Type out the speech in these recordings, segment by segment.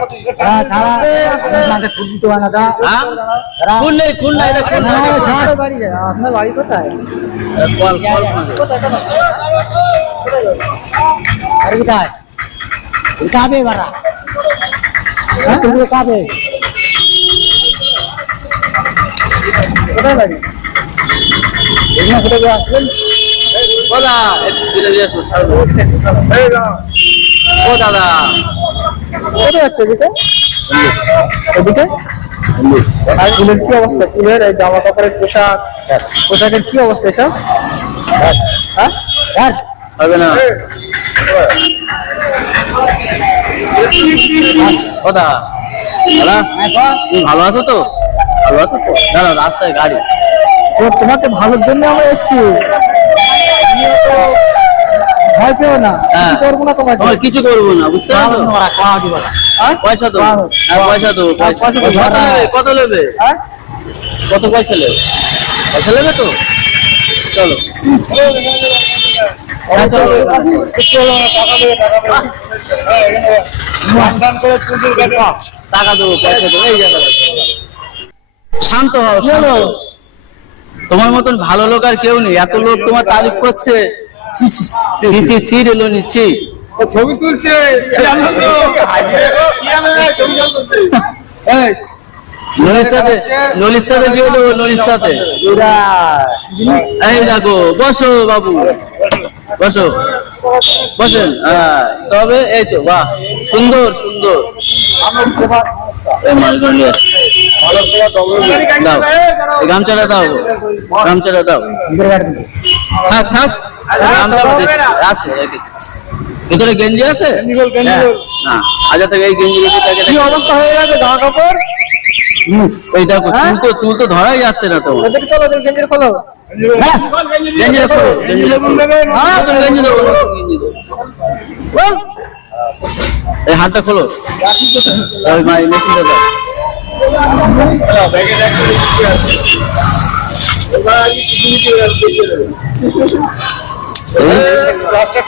বাড়ি। আপনার। কোথায় বাড়ি? কোথায় কাবে বাড়া হ্যাঁ কোথায়। ও দাদা। যাচ্ছে এদিকে? এদিকে? আর কি অবস্থা? জামা কাপড়ের পোশাক? পোশাকের কি অবস্থা এসব? হ্যাঁ? হ্যাঁ হবে না। তুমি ভালো আছো তো? ভালো আছো তো? দাদা রাস্তায় গাড়ি। তো তোমাকে ভালোর জন্য আমরা এসেছি। ভয় পেও না হ্যাঁ। কিছু করব না তোমাকে। তোমার কিছু করব না বুঝতে পারছ? পয়সা তো পয়সা তো কত নেবে কত নেবে? হ্যাঁ? কত পয়সা নেবে? পয়সা নেবে তো? চলো। হ্যাঁ, টাকা দেবো পয়সা দেবো এই জায়গা শান্ত শান্ত হও। তোমার মতন ভালো লোক আর কেউ নেই এত লোক তোমার তারিফ করছে। ছি ছি ছি রেলো নিচ্ছি ছবি তুলছে কি আনন্দ কি আনন্দ ছবি তুলছে এই নলির সাথে নলির সাথে বিয়ে দেবো নলির সাথে এই দেখো বসো বাবু বসো বসেন হ্যাঁ তবে এই তো বাহ সুন্দর সুন্দর। দাও এই গামছাটা দাও। গামছাটা দাও থাক থাক। আছে ভিতরে গেঞ্জি আছে? হ্যাঁ। না থেকে এই গেঞ্জি কি অবস্থা হয়ে গেছে জামা কাপড়? এই দেখো চুল তো চুল তো ধরাই যাচ্ছে না তো। চলো গেঞ্জির খোলো। হ্যাঁ গেঞ্জি গেঞ্জি হ্যাঁ তুমি গেঞ্জি দেবো গেঞ্জি দেবো এই হাতটা খোলো। ওই মাই মেশিনটা দাও। দশটা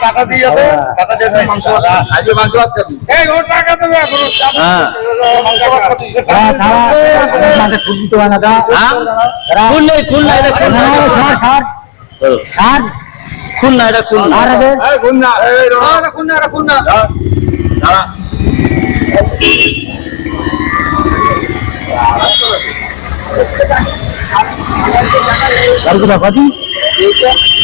টাকা দিয়ে যাবে টাকা দিয়ে মাংস আজকে মাংস ভাত খাবি? এই ও টাকা দেবে এখন। হ্যাঁ। মাংস ভাত খাবি হ্যাঁ ছাড়া আপনাকে ফুল দিতে হয় না দা নেই এটা না এটা খুল না আর এই খুন না। এই না খুন না খুন না। দাঁড়া আর কোথাও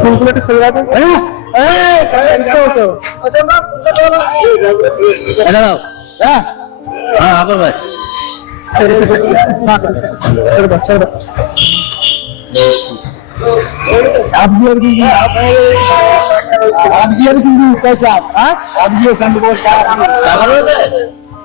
ফুলগুলো একটু খুলে হ্যাঁ? হ্যাঁ? আপনি আর কি আপনি আর কিন্তু পয়সা আপনি ওখান থেকে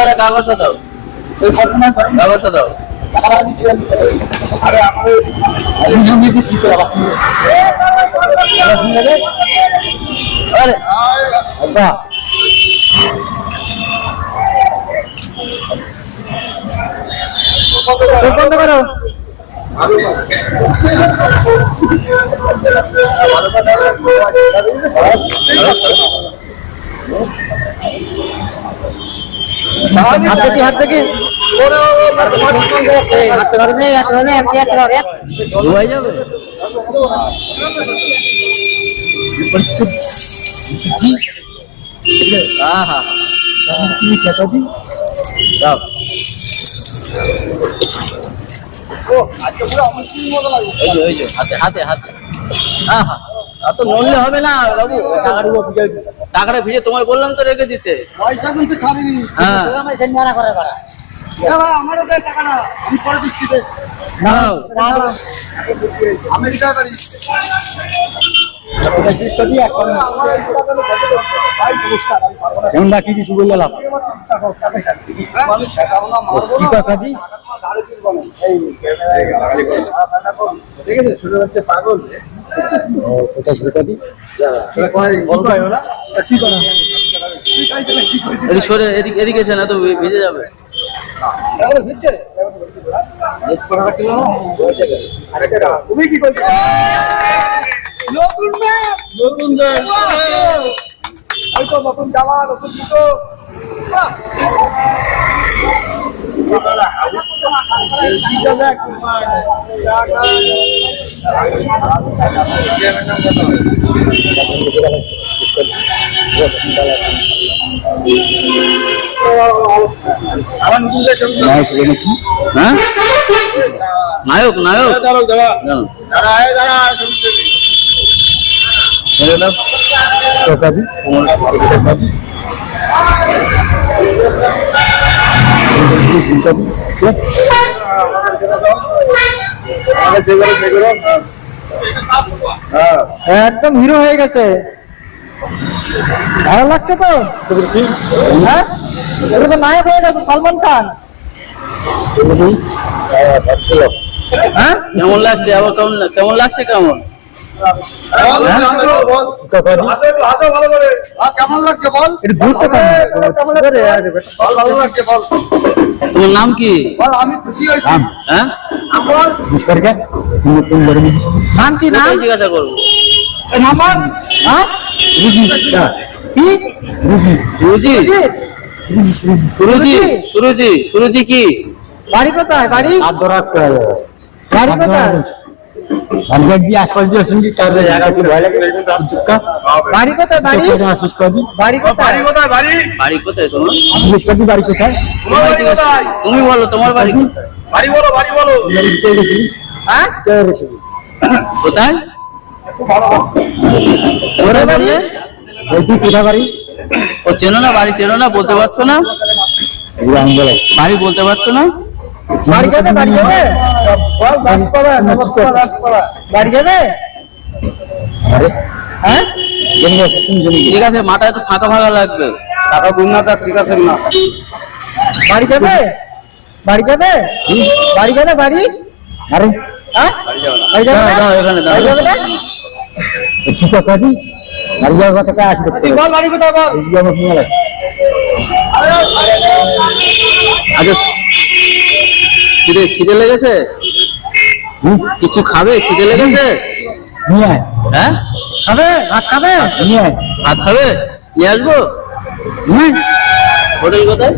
আর কাগজটা দাও এই ঘটনা কাগজটা দাও আরে আমি আমি আমি দিচ্ছি তো আরে আব্বা বন্ধ করো। হাত দেখি হাত দেখি হাতটা ধরে নে, হাতটা ধরে নে, এমনি হাতটা ধরে। ডুবাই যাবে? আহা যাও এই যে, হাতে হাতে হাতে এত নড়লে হবে না বাবু টাকাটা ভিজে তোমায় বললাম তো রেখে দিতে পয়সা কিন্তু ছাড়িনি হ্যাঁ ভাই আমারও দে টাকাটা আমি পরে দিচ্ছি দে আমেরিকা বাড়ি যেমন বাকি কিছু বললে লাভ? কি কথা দি? কোথায় ছিল কথা দি? এদিকে সরে এদিকে এদিকে এসে না তো ভিজে যাবে। নতুন ম্যাপ নতুন হয়তো নতুন জামা নতুন জুতো বাহ! এইদিকে দেখ, তোমার। হ্যাঁ নায়ক নায়ক জানো। মেরে দি একদম হিরো হয়ে গেছে। ভালো লাগছে তো? হ্যাঁ? এটা তো নায়ক হয়ে গেছে সালমান খান। হ্যাঁ? কেমন লাগছে? আবার কেমন কেমন লাগছে কেমন? কেমন লাগছে বল এটা দূরত্ব বল ভালো লাগছে বল তোমার নাম কি? বল আমি খুশি হয়েছি হ্যাঁ? নমস্কার কে তুমি কোন বড় মিডিস নাম কি নাম? জিজ্ঞাসা করব? নাম্বার হ্যাঁ? রুজি। কি? রুজি। সুরুজি রুজি। সুরুজি? সুরুজি? সুরুজি কি? বাড়ি কোথায়? বাড়ি? বাড়ি কোথায়? আমি একদিন আশপাশ দিয়ে শুনছি তার জায়গা কি ভয় লাগে চুক্কা বাড়ি কোথায় বাড়ি আশুষ কর দি বাড়ি কোথায় বাড়ি কোথায় তোমার আশুষ কর বাড়ি কোথায় তোমার জিজ্ঞাসা করছি। তুমি বলো তোমার বাড়ি বাড়ি বলো বাড়ি বলো মেরে গেছিস হ্যাঁ কোথায় গেছিস কোথায় কোথায় বললে ওই তুই কোথায় বাড়ি ও চেনো না বাড়ি চেনো না বলতে পারছ না বাড়ি বলতে পারছ না বাড়ি যাবে বাড়ি যাবে বাড়ি যাবে আরে হ্যাঁ ঠিক আছে মাথা একটু ফাঁকা ফাঁকা লাগবে টাকা গুণ না থাক ঠিক আছে না বাড়ি যাবে বাড়ি যাবে বাড়ি যাবে বাড়ি আরে হ্যাঁ বাড়ি যাবে এখানে বাড়ি যাবে না? কি কথা দি বাড়ি যাওয়ার কথা কে আসবে বল বাড়ি কোথায় কি বলে আচ্ছা খিদে খিদে লেগেছে? কিছু খাবে? খিদে লেগেছে? নিয়ে আয়। হ্যাঁ? খাবে? ভাত খাবে? নিয়ে আয়। ভাত খাবে? নিয়ে আসব? হোটেল কোথায়?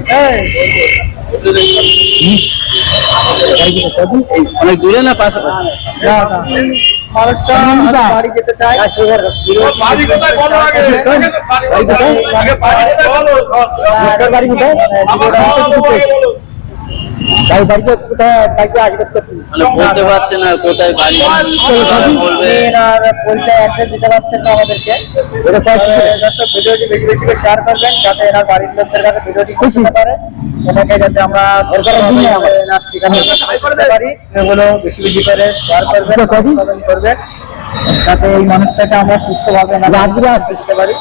বাড়ি অনেক দূরে না পাশাপাশি? মানুষটা বাড়ি যেতে চায়। বাড়ি কোথায় তাই বাড়ি যা- কোথায় তাকে আসবে মানে বলতে পারছে না কোথায় বাড়ি। বলবে। এনার পরিচয় অ্যাড্রেস দিতে পারছেন না আমাদেরকে? দর্শক ভিডিওটি বেশি বেশি করে শেয়ার করবেন যাতে এনার বাড়ির লোকদের কাছে ভিডিওটি পৌঁছতে পারে। এনাকে যাতে আমরা সরকারের দিনে এনার ঠিকানা করতে পারি এগুলো বেশি বেশি করে শেয়ার করবেন আচ্ছা, করবেন যাতে এই মানুষটাকে আমরা সুস্থভাবে রাতগুলো আসতে দিতে পারি।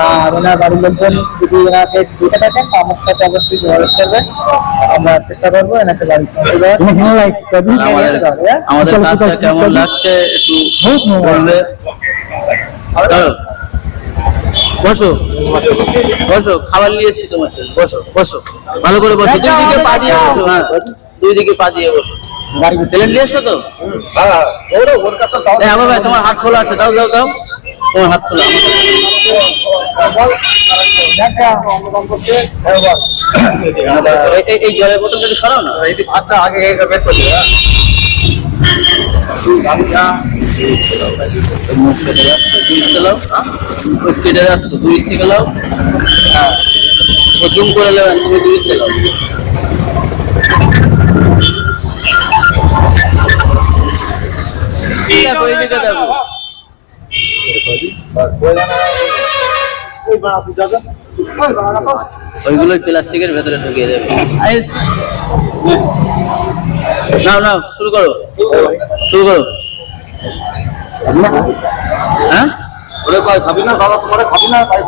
আর ওনার বাড়ির লোকজন যদি এনাকে দিতে থাকেন আমার সাথে অবশ্যই যোগাযোগ করবেন। আমরা চেষ্টা করব এনাকে বাড়ি আমাদের আমাদের কাজটা কেমন লাগছে একটু বলবে চলো। বসো। বসো খাবার নিয়ে এসছি তোমার বসো বসো। ভালো করে বসো। দুই দিকে পা দিয়ে বসো হ্যাঁ। দুই দিকে পা দিয়ে বসো। বাড়ি ছেলে নিয়ে এসছো তো? হ্যাঁ ওরা ওর কাছে দাও এই আমার ভাই তোমার হাত খোলা আছে। দাও দাও দাও। তোমার হাত খোলা এই- এই- এই জলের বোতলটা একটু সরাও না। মুখ কেটে যাচ্ছে দুই চালাও কেটে যাচ্ছে দুই থেকে লাও হ্যাঁ। জুম করে নেবেন তুমি দুই থেকে লাও দেখো এইদিকে দেখো। ওইগুলো প্লাস্টিকের ভেতরে ঢুকিয়ে দেবে। না নাও শুরু করো। শুরু করো। হ্যাঁ? খাবি না? দাদা তোমার খাবি না? তাই